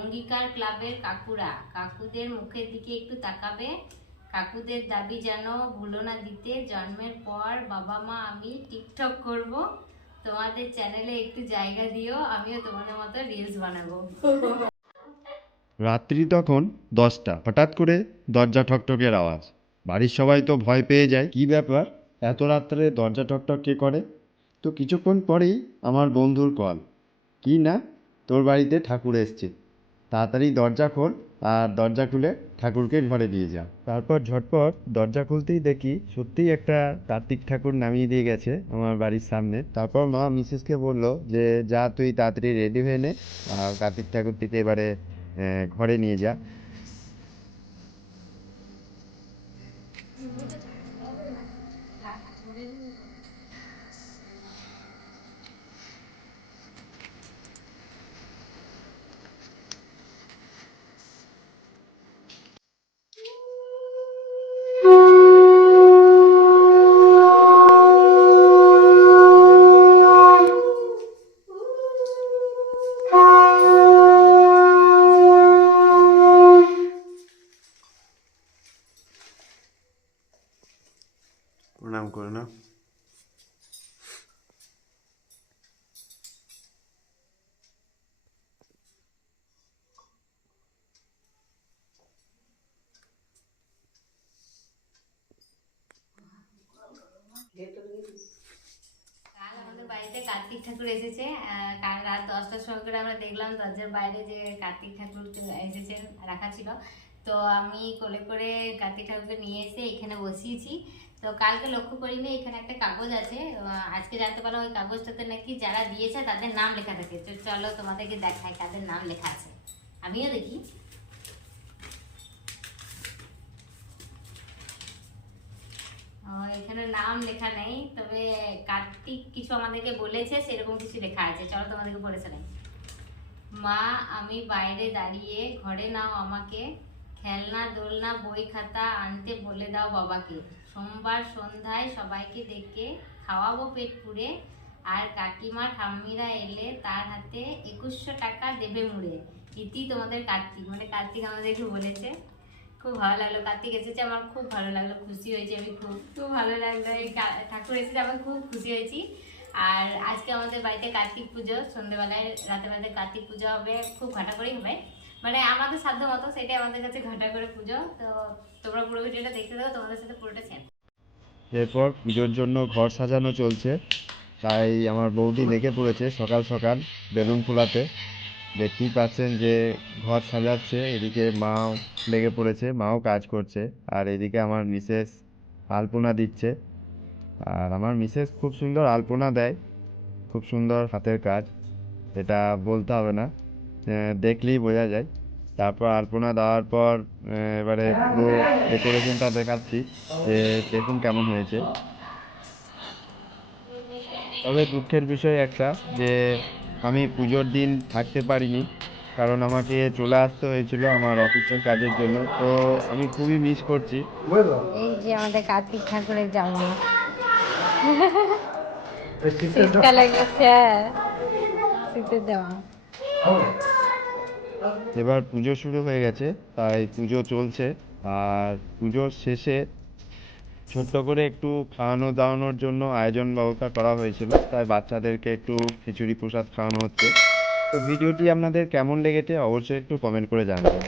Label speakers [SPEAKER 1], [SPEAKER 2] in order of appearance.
[SPEAKER 1] অঙ্গীকার ক্লাবের কাকুরা, কাকুদের মুখের দিকে একটু তাকাবে। কাকুদের দাবি যেন ভুলো না দিতে জন্মের পর বাবা মা আমি টিকটক করব। তোমাদের চ্যানেলে একটু জায়গা দিও, আমিও তোমাদের মতো রিলস বানাবো।
[SPEAKER 2] রাত্রি তখন দশটা, হঠাৎ করে দরজা ঠকঠকের আওয়াজ। বাড়ির সবাই তো ভয় পেয়ে যায়। কী ব্যাপার? এত রাত্রে দরজা ঠকঠক কে করে? তো কিছুক্ষণ পরেই আমার বন্ধুর কল কি না? তোর বাড়িতে ঠাকুর এসছে। তাড়াতাড়ি দরজা খোল আর দরজা খুলে ঠাকুরকে ঘরে দিয়ে যা। তারপর ঝটপট দরজা খুলতেই দেখি সত্যিই একটা কার্তিক ঠাকুর নামিয়ে দিয়ে গেছে আমার বাড়ির সামনে। তারপর মা মিসেসকে বলল যে যা তুই তাড়াতাড়ি রেডি হয়ে নে আর কার্তিক ঠাকুরটিকে এবারে ঘরে নিয়ে যা।
[SPEAKER 1] বাড়িতে কার্তিক ঠাকুর এসেছে কাল রাত দশটার সময় করে আমরা দেখলাম দরজার বাইরে যে কার্তিক ঠাকুর এসেছেন রাখা ছিল। তো আমি কোলে করে কার্তিক ঠাকুরকে নিয়ে এসে এখানে বসিয়েছি। তো কালকে লক্ষ্য করিনি, এখানে একটা কাগজ আছে। আজকে জানতে পারলাম ওই কাগজটাতে নাকি যারা দিয়েছে তাদের নাম লেখা থাকে। তো চলো তোমাদেরকে দেখাই কাদের নাম লেখা আছে। আমিও দেখি। এখানে নাম লেখা নেই, তবে কার্তিক কিছু আমাদেরকে বলেছে, সেরকম কিছু লেখা আছে। চলো তোমাদেরকে পড়ে শোনাই। মা, আমি বাইরে দাঁড়িয়ে, ঘরে নাও আমাকে। খেলনা, দোলনা, বই খাতা আনতে বলে দাও বাবাকে। সোমবার সন্ধ্যায় সবাইকে দেখে খাওয়াবো পেট পুড়ে। আর কাকিমা, ঠাম্মিরা এলে তার হাতে একুশশো টাকা দেবে মুড়ে। ইতি তোমাদের কার্তিক মানে কার্তিক আমাদেরকে বলেছে। খুব ভালো লাগল, কার্তিক এসেছে, আমার খুব ভালো লাগল, খুশি হয়েছে আমি খুব খুব ভালো লাগল, এই ঠাকুর এসেছে আমার খুব খুশি হয়েছি। আর আজকে আমাদের বাড়িতে কার্তিক পুজো সন্ধ্যেবেলায় রাতে বেলাতে কার্তিক পুজো হবে, খুব ঘটা করেই হবে। মানে আমাদের সাধ্য মতো সেটাই আমাদের কাছে ঘটা করে পুজো, তো তোমরা পুরো ভিডিওটা দেখতে থাকো, তোমাদের সাথে পুরোটা শেয়ার
[SPEAKER 2] এরপর পুজোর জন্য ঘর সাজানো চলছে, তাই আমার বৌদি লেগে পড়েছে সকাল সকাল বেলুন ফোলাতে। দেখতেই পাচ্ছেন যে ঘর সাজাচ্ছে, এদিকে মাও লেগে পড়েছে, মাও কাজ করছে, আর এদিকে আমার মিসেস আলপনা দিচ্ছে। আর আমার মিসেস খুব সুন্দর আলপনা দেয়, খুব সুন্দর হাতের কাজ, এটা বলতে হবে না দেখলেই বোঝা যায়। তারপর আলপনা দেওয়ার পর এবারে পুরো ডেকোরেশনটা দেখাচ্ছি, যে দেখুন কেমন হয়েছে। তবে দুঃখের বিষয় একটা, যে আমি পুজোর দিন থাকতে পারিনি কারণ আমাকে চলে আসতে হয়েছিল আমার অফিসের কাজের জন্য। তো আমি খুবই মিস করছি।
[SPEAKER 1] এই যে আমাদের কার্তিক ঠাকুরের জামা। শীতকাল লাগছে শীতের জামা।
[SPEAKER 2] এবার পুজো শুরু হয়ে গেছে তাই পুজো চলছে। আর পুজোর শেষে ছোট্ট করে একটু খাওয়ানো দাওয়ানোর জন্য আয়োজন ব্যবস্থা করা হয়েছিল। তাই বাচ্চাদেরকে একটু খিচুড়ি প্রসাদ খাওয়ানো হচ্ছে। তো ভিডিওটি আপনাদের কেমন লেগেছে অবশ্যই একটু কমেন্ট করে জানাবেন।